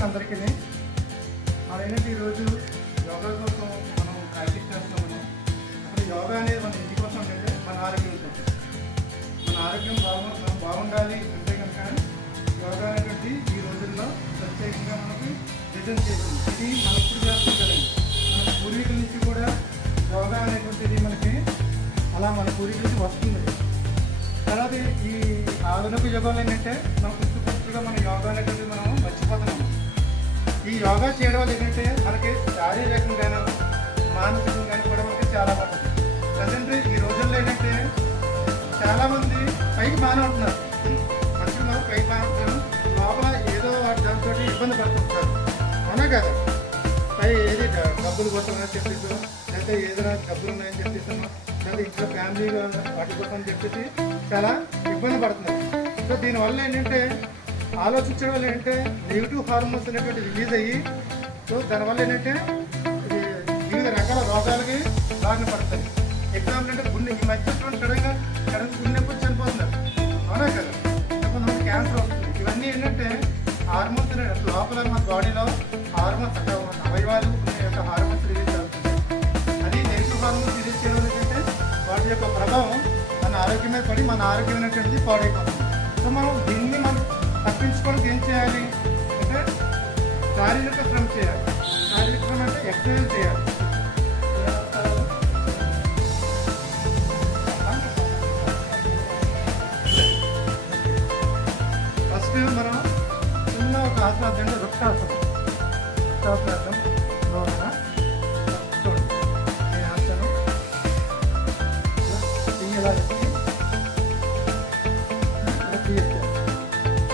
అండి అందరికీ. ఏంటంటే ఈరోజు యోగా కోసం మనం ప్రాక్టీస్ చేస్తున్నాము. అసలు యోగా అనేది మన ఇంటి కోసం అంటే మన ఆరోగ్యం కోసం. మన ఆరోగ్యం బాగుండాలి అంటే కనుక యోగా అనేటువంటి ఈ రోజుల్లో ప్రత్యేకంగా మనకి డిజైన్ చేసింది. ఇది మనం ఇప్పుడు చేస్తాం కదండి. మన పూర్వీకుల నుంచి కూడా యోగా అనేటువంటిది మనకి అలా మన పూర్వీకుల నుంచి వస్తుంది. తర్వాత ఈ ఆధునిక యుగంలో ఏంటంటే మనం పుట్టుగా మన యోగా అనేటువంటిది మనం మర్చిపోతున్నాము. ఈ యోగా చేయడం వల్ల ఏంటంటే మనకి శారీరకంగాను మానసికంగాను కూడా మనకి చాలా బాగుంటుంది. ప్రజెంట్ ఈ రోజుల్లో ఏంటంటే చాలామంది పైకి బాగానే ఉంటున్నారు, మనుషులు పైకి బాగానే ఉంటారు, లోపల ఏదో దాంతో ఇబ్బంది పడుతుంటారు. అవునా కదా? పై ఏది డబ్బులు కొట్టాలని చెప్పేసి, లేకపోతే ఏదైనా డబ్బులు ఉన్నాయని చెప్పేసి, లేదా ఇంట్లో ఫ్యామిలీ వాటి కోసం అని చెప్పేసి చాలా ఇబ్బంది పడుతున్నారు. సో దీనివల్ల ఏంటంటే ఆలోచించడం వల్ల ఏంటంటే నెగిటివ్ హార్మోన్స్ అనేటువంటి రిలీజ్ అయ్యి, సో దానివల్ల ఏంటంటే వివిధ రకాల రోగాలకి బారిన పడతాయి. ఎగ్జాంపుల్ అంటే గుండె ఈ మధ్య సడన్గా గుండె నొప్పి చనిపోతున్నారు. అవునా కదా? కొంతమంది క్యాన్సర్ వస్తుంది. ఇవన్నీ ఏంటంటే హార్మోన్స్ లోపల మన బాడీలో హార్మోన్స్ అవయవాలు యొక్క హార్మోన్స్ రిలీజ్ అవుతుంది. అది నెగిటివ్ హార్మోన్స్ రిలీజ్ చేయడం ఏంటంటే వాటి యొక్క ప్రభావం మన ఆరోగ్యం మీద పడి మన ఆరోగ్యం అనేటువంటిది పాడైపోతుంది. సో మనం దీన్ని మనం తప్పించుకోవడానికి ఏం చేయాలి అంటే శారీరక శ్రమ చేయాలి. శారీరక శ్రమ అంటే ఎక్సర్సైజ్ చేయాలి. ఫస్ట్ మనం చిన్న ఒక ఆసనం అంటే వృక్షాసనం. వృక్షాసనం ఈ ఆసనం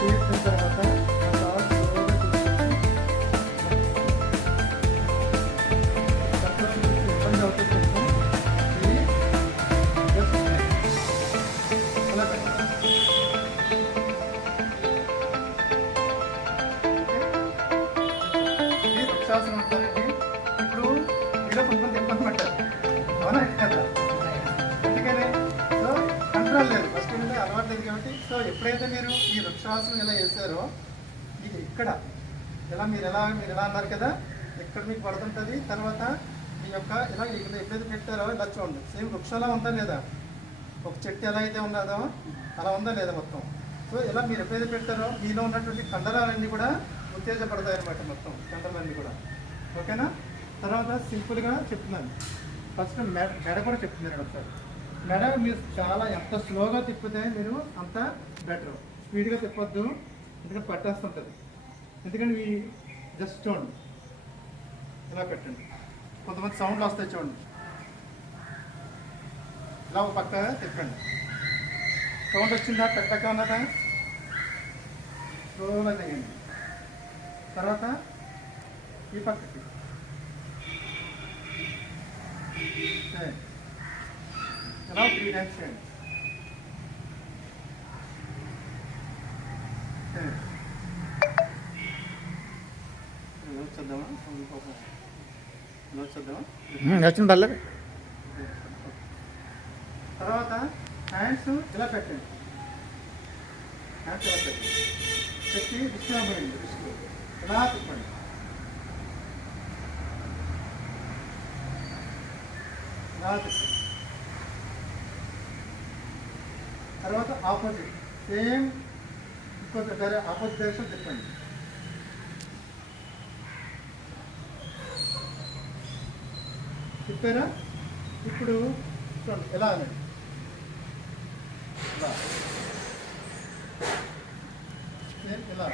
తీసిన తర్వాత ఇబ్బంది అవుతుంది. ఈ వృక్షాసనం అంటారండి. ఇప్పుడు మీలో కొంతమంది ఇబ్బంది పడ్డారు. అవునా కదా? ఎందుకని? సో కంట్రోల్ లేదు, ఫస్ట్ మీద అలవాటు లేదు కాబట్టి. సో ఎప్పుడైతే మీరు ఈ వృక్షాసనం ఇలా వేసారో మీకు ఇక్కడ మీరు ఎలా అన్నారు కదా, ఇక్కడ మీకు పడుతుంటుంది. తర్వాత మీ యొక్క ఇలా ఎప్పుడైతే పెట్టారో ఇలా చూడండి, సేమ్ వృక్షంలా ఉందా లేదా, ఒక చెట్టు ఎలా అయితే ఉన్నదో అలా ఉందా లేదా మొత్తం. సో ఇలా మీరు ఎప్పుడైతే పెట్టారో మీలో ఉన్నటువంటి కండరాలన్నీ కూడా ఉత్తేజపడతాయి అన్నమాట, మొత్తం కండరాలన్నీ కూడా. ఓకేనా? తర్వాత సింపుల్గా చెప్తున్నాను. ఫస్ట్ మెడ కూడా చెప్తున్నాను. ఒకసారి మెడ మీరు చాలా ఎంత స్లోగా తిప్పితే మీరు అంత బెటర్. స్పీడ్గా తిప్పొద్దు, ఎందుకంటే పట్టేస్తుంటుంది. ఎందుకంటే ఇవి జస్ట్ చూడండి ఇలా పెట్టండి. కొంతమంది సౌండ్లు వస్తాయి చూడండి. ఇలా ఒక పక్క తిప్పండి. సౌండ్ వచ్చిందా? పెట్టక ఉన్నదా? స్లోగా తెగండి. తర్వాత ఈ పక్కకి ఇలా 3 టైమ్స్ చేయండి. వచ్చింది పర్లేదు. తర్వాత హ్యాండ్స్ ఇలా పెట్టండి. హ్యాండ్స్ ఇలా పెట్టండి. పెట్టి దృష్టిలో పోయింది. దృష్టిలో ఇలా తిప్పండి. ఇలా తిప్పండి. తర్వాత ఆపోజిట్ సేమ్ ఇంకొక వేరే ఆపోజిట్ డైరెక్షన్ తిప్పండి. తిప్పారా? ఇప్పుడు చూడండి ఎలా అనండి. ఇలా